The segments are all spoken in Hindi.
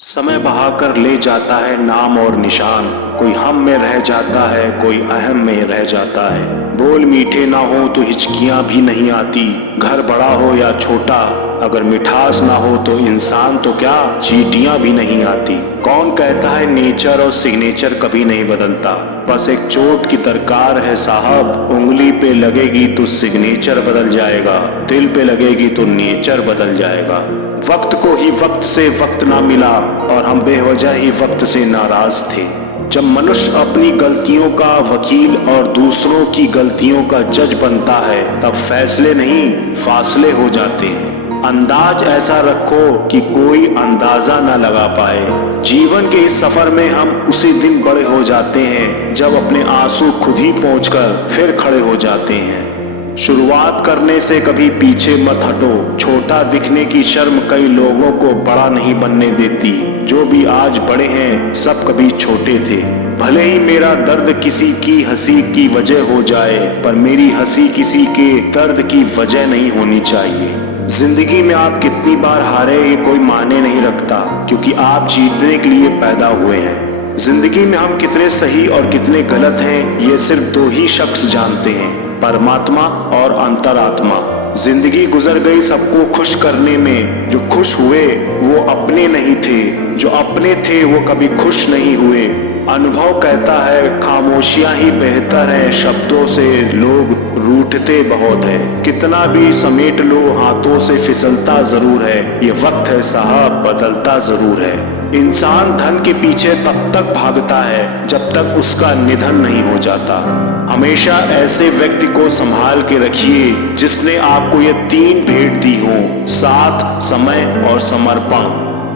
समय बहाकर ले जाता है नाम और निशान, कोई हम में रह जाता है, कोई अहम में रह जाता है। बोल मीठे ना हो तो हिचकियां भी नहीं आती, घर बड़ा हो या छोटा, अगर मिठास ना हो तो इंसान तो क्या चींटियां भी नहीं आती। कौन कहता है नेचर और सिग्नेचर कभी नहीं बदलता, बस एक चोट की दरकार है साहब, उंगली पे लगेगी तो सिग्नेचर बदल जाएगा, दिल पे लगेगी तो नेचर बदल जाएगा। वक्त को ही वक्त से वक्त ना मिला और हम बेवजह ही वक्त से नाराज थे। जब मनुष्य अपनी गलतियों का वकील और दूसरों की गलतियों का जज बनता है, तब फैसले नहीं फासले हो जाते हैं। अंदाज ऐसा रखो कि कोई अंदाजा ना लगा पाए। जीवन के इस सफर में हम उसी दिन बड़े हो जाते हैं जब अपने आंसू खुद ही पहुंचकर फिर खड़े हो जाते हैं। शुरुआत करने से कभी पीछे मत हटो, छोटा दिखने की शर्म कई लोगों को बड़ा नहीं बनने देती। जो भी आज बड़े हैं सब कभी छोटे थे। भले ही मेरा दर्द किसी की हंसी की वजह हो जाए, पर मेरी हंसी किसी के दर्द की वजह नहीं होनी चाहिए। जिंदगी में आप कितनी बार हारे ये कोई मायने नहीं रखता, क्योंकि आप जीतने के लिए पैदा हुए हैं। जिंदगी में हम कितने सही और कितने गलत हैं ये सिर्फ दो ही शख्स जानते हैं, परमात्मा और अंतरात्मा। जिंदगी गुजर गई सबको खुश करने में, जो खुश हुए वो अपने नहीं थे, जो अपने थे वो कभी खुश नहीं हुए। अनुभव कहता है खामोशियां ही बेहतर है, शब्दों से लोग रूठते बहुत है। कितना भी समेट लो हाथों से फिसलता जरूर है, ये वक्त है साहब बदलता जरूर है। इंसान धन के पीछे तब तक भागता है जब तक उसका निधन नहीं हो जाता। हमेशा ऐसे व्यक्ति को संभाल के रखिए जिसने आपको ये तीन भेंट दी हो, साथ, समय और समर्पण।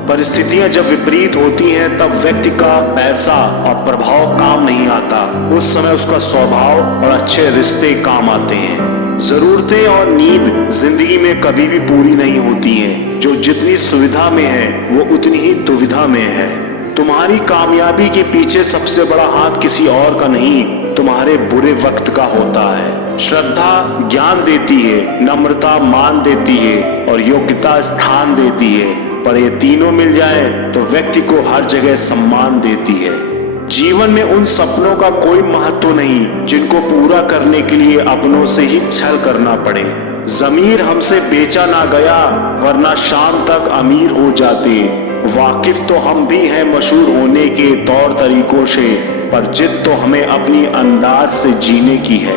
परिस्थितियां जब विपरीत होती हैं तब व्यक्ति का पैसा और प्रभाव काम नहीं आता, उस समय उसका स्वभाव और अच्छे रिश्ते काम आते हैं। जरूरतें और नीड जिंदगी में कभी भी पूरी नहीं होती हैं। जो जितनी सुविधा में है वो उतनी ही दुविधा में है। तुम्हारी कामयाबी के पीछे सबसे बड़ा हाथ किसी और का नहीं, तुम्हारे बुरे वक्त का होता है। श्रद्धा ज्ञान देती है, नम्रता मान देती है और योग्यता स्थान देती है, पर ये तीनों मिल जाए तो व्यक्ति को हर जगह सम्मान देती है। जीवन में उन सपनों का कोई महत्व नहीं जिनको पूरा करने के लिए अपनों से ही छल करना पड़े। जमीर हमसे बेचा ना गया वरना शाम तक अमीर हो जाते। वाकिफ तो हम भी हैं मशहूर होने के तौर तरीकों से, पर जिद तो हमें अपनी अंदाज से जीने की है।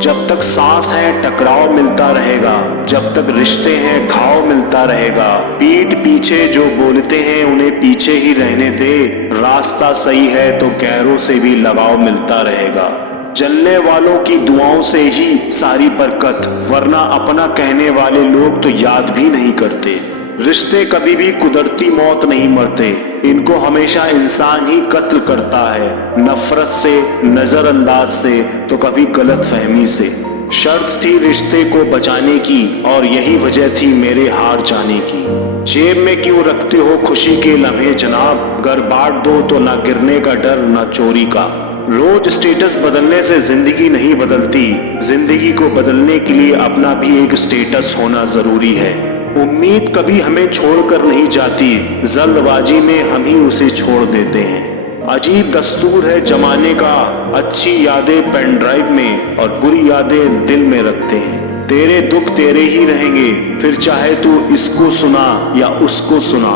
जब तक सांस है टकराव मिलता रहेगा, जब तक रिश्ते हैं घाव मिलता रहेगा। पीठ पीछे जो बोलते हैं उन्हें पीछे ही रहने दे, रास्ता सही है तो गैरों से भी लगाव मिलता रहेगा। जलने वालों की दुआओं से ही सारी बरकत, वरना अपना कहने वाले लोग तो याद भी नहीं करते। रिश्ते कभी भी कुदरती मौत नहीं मरते, इनको हमेशा इंसान ही कत्ल करता है, नफरत से, नजरअंदाज से तो कभी गलत फहमी से। शर्त थी रिश्ते को बचाने की और यही वजह थी मेरे हार जाने की। जेब में क्यों रखते हो खुशी के लम्हे जनाब, घर बांट दो तो ना गिरने का डर ना चोरी का। रोज स्टेटस बदलने से जिंदगी नहीं बदलती, जिंदगी को बदलने के लिए अपना भी एक स्टेटस होना जरूरी है। उम्मीद कभी हमें छोड़कर नहीं जाती, जल्दबाजी में हम ही उसे छोड़ देते हैं। अजीब दस्तूर है जमाने का, अच्छी यादें पेन ड्राइव में और बुरी यादें दिल में रखते हैं। तेरे दुख तेरे ही रहेंगे, फिर चाहे तू इसको सुना या उसको सुना।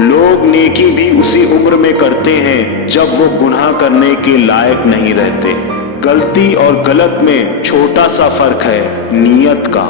लोग नेकी भी उसी उम्र में करते हैं जब वो गुनाह करने के लायक नहीं रहते। गलती और गलत में छोटा सा फर्क है, नियत का।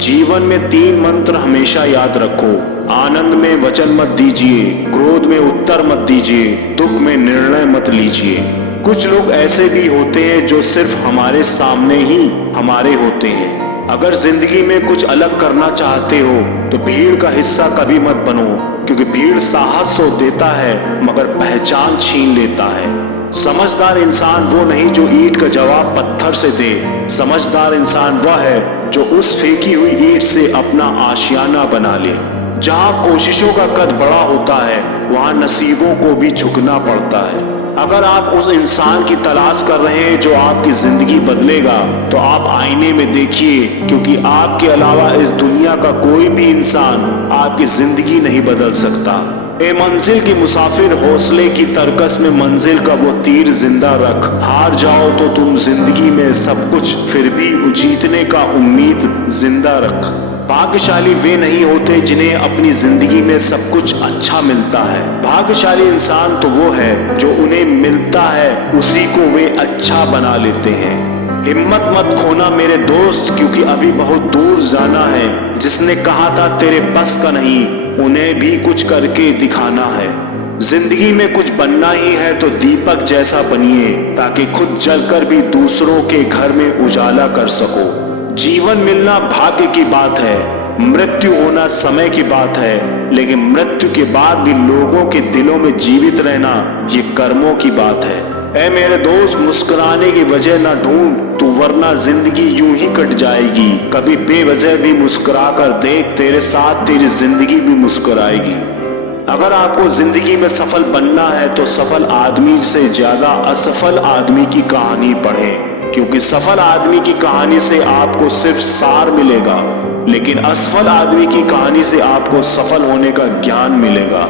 जीवन में तीन मंत्र हमेशा याद रखो, आनंद में वचन मत दीजिए, क्रोध में उत्तर मत दीजिए, दुख में निर्णय मत लीजिए। कुछ लोग ऐसे भी होते हैं जो सिर्फ हमारे सामने ही हमारे होते हैं। अगर जिंदगी में कुछ अलग करना चाहते हो तो भीड़ का हिस्सा कभी मत बनो, क्योंकि भीड़ साहस तो देता है मगर पहचान छीन लेता है। समझदार इंसान वो नहीं जो ईंट का जवाब पत्थर से दे, समझदार इंसान वह है जो उस फेंकी हुई ईंट से अपना आशियाना बना ले। जहाँ कोशिशों का कद बड़ा होता है वहाँ नसीबों को भी झुकना पड़ता है। अगर आप उस इंसान की तलाश कर रहे हैं जो आपकी जिंदगी बदलेगा, तो आप आईने में देखिए, क्योंकि आपके अलावा इस दुनिया का कोई भी इंसान आपकी जिंदगी नहीं बदल सकता। ए मंजिल की मुसाफिर, हौसले की तरकस में मंजिल का वो तीर जिंदा रख। हार जाओ तो तुम जिंदगी में सब कुछ, फिर भी जीतने का उम्मीद जिंदा रख। भाग्यशाली वे नहीं होते जिन्हें अपनी जिंदगी में सब कुछ अच्छा मिलता है। भाग्यशाली इंसान तो वो है जो उन्हें मिलता है उसी को वे अच्छा बना लेते हैं। हिम्मत मत खोना मेरे दोस्त, क्योंकि अभी बहुत दूर जाना है। जिसने कहा था तेरे बस का नहीं, उन्हें भी कुछ करके दिखाना है। जिंदगी में कुछ बनना ही है तो दीपक जैसा बनिए, ताकि खुद जलकर भी दूसरों के घर में उजाला कर सको। जीवन मिलना भाग्य की बात है, मृत्यु होना समय की बात है, लेकिन मृत्यु के बाद भी लोगों के दिलों में जीवित रहना ये कर्मों की बात है। ऐ मेरे दोस्त, मुस्कुराने की वजह ना ढूंढ तू, वरना जिंदगी यूं ही कट जाएगी। कभी बेवजह भी मुस्कुरा कर देख, तेरे साथ तेरी जिंदगी भी मुस्कुराएगी। अगर आपको जिंदगी में सफल बनना है तो सफल आदमी से ज्यादा असफल आदमी की कहानी पढ़ें, क्योंकि सफल आदमी की कहानी से आपको सिर्फ सार मिलेगा, लेकिन असफल आदमी की कहानी से आपको सफल होने का ज्ञान मिलेगा।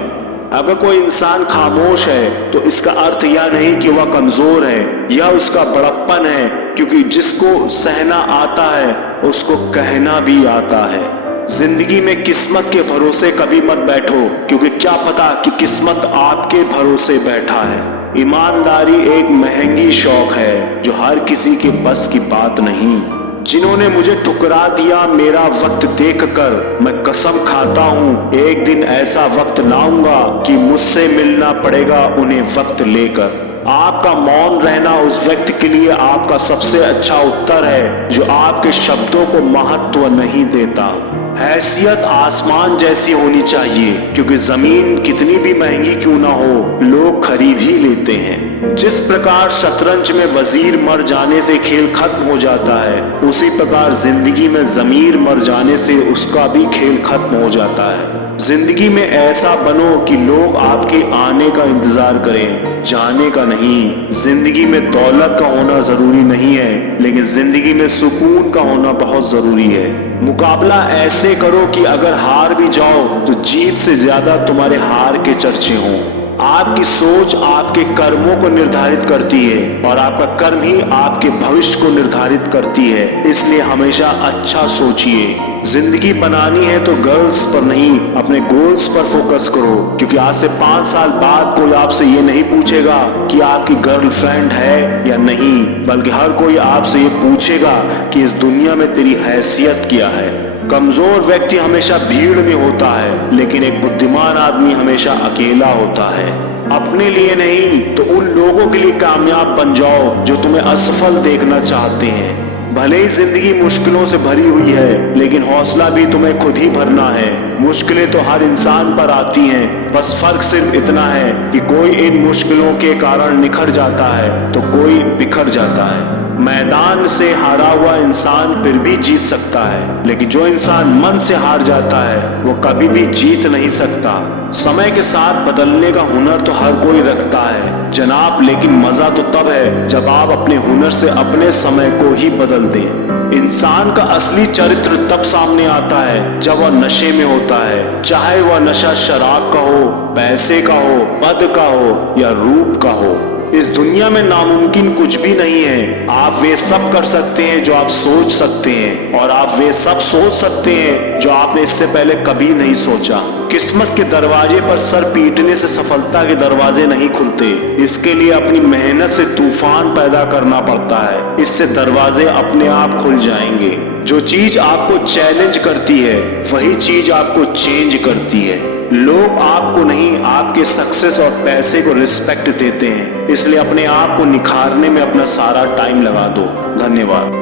अगर कोई इंसान खामोश है तो इसका अर्थ यह नहीं कि वह कमजोर है, यह उसका बड़प्पन है, क्योंकि जिसको सहना आता है उसको कहना भी आता है। जिंदगी में किस्मत के भरोसे कभी मत बैठो, क्योंकि क्या पता कि किस्मत आपके भरोसे बैठा है। ईमानदारी एक महंगी शौक है जो हर किसी के बस की बात नहीं। जिन्होंने मुझे ठुकरा दिया मेरा वक्त देखकर, मैं कसम खाता हूँ एक दिन ऐसा वक्त लाऊंगा कि मुझसे मिलना पड़ेगा उन्हें वक्त लेकर। आपका मौन रहना उस व्यक्ति के लिए आपका सबसे अच्छा उत्तर है जो आपके शब्दों को महत्व नहीं देता। हैसियत आसमान जैसी होनी चाहिए, क्योंकि जमीन कितनी भी महंगी क्यों ना हो लोग खरीद ही लेते हैं। जिस प्रकार शतरंज में वजीर मर जाने से खेल खत्म हो जाता है, उसी प्रकार जिंदगी में जमीर मर जाने से उसका भी खेल खत्म हो जाता है। जिंदगी में ऐसा बनो कि लोग आपके आने का इंतजार करें, जाने का नहीं। जिंदगी में दौलत का होना जरूरी नहीं है, लेकिन जिंदगी में सुकून का होना बहुत जरूरी है। मुकाबला ऐसे करो कि अगर हार भी जाओ तो जीत से ज्यादा तुम्हारे हार के चर्चे हों। आपकी सोच आपके कर्मों को निर्धारित करती है और आपका कर्म ही आपके भविष्य को निर्धारित करती है। इसलिए हमेशा अच्छा सोचिए। जिंदगी बनानी है तो गर्ल्स पर नहीं, अपने गोल्स पर फोकस करो, क्योंकि आज से 5 साल बाद कोई आपसे ये नहीं पूछेगा कि आपकी गर्लफ्रेंड है या नहीं, बल्कि हर कोई आपसे ये पूछेगा कि इस दुनिया में तेरी हैसियत क्या है। कमजोर व्यक्ति हमेशा भीड़ में होता है, लेकिन एक बुद्धिमान आदमी हमेशा अकेला होता है। अपने लिए नहीं तो उन लोगों के लिए कामयाब बन जाओ जो तुम्हें असफल देखना चाहते हैं। भले ही जिंदगी मुश्किलों से भरी हुई है, लेकिन हौसला भी तुम्हें खुद ही भरना है। मुश्किलें तो हर इंसान पर आती हैं, बस फर्क सिर्फ इतना है कि कोई इन मुश्किलों के कारण निखर जाता है तो कोई बिखर जाता है। मैदान से हारा हुआ इंसान फिर भी जीत सकता है, लेकिन जो इंसान मन से हार जाता है वो कभी भी जीत नहीं सकता। समय के साथ बदलने का हुनर तो हर कोई रखता है जनाब, लेकिन मजा तो तब है जब आप अपने हुनर से अपने समय को ही बदल दें। इंसान का असली चरित्र तब सामने आता है जब वह नशे में होता है, चाहे वह नशा शराब का हो, पैसे का हो, पद का हो या रूप का हो। इस दुनिया में नामुमकिन कुछ भी नहीं है। आप वे सब कर सकते हैं जो आप सोच सकते हैं, और आप वे सब सोच सकते हैं जो आपने इससे पहले कभी नहीं सोचा। किस्मत के दरवाजे पर सर पीटने से सफलता के दरवाजे नहीं खुलते, इसके लिए अपनी मेहनत से तूफान पैदा करना पड़ता है। इससे दरवाजे अपने आप खुल जाएंगे। जो चीज आपको चैलेंज करती है वही चीज आपको चेंज करती है। लोग आपको नहीं, आपके सक्सेस और पैसे को रिस्पेक्ट देते हैं, इसलिए अपने आप को निखारने में अपना सारा टाइम लगा दो। धन्यवाद।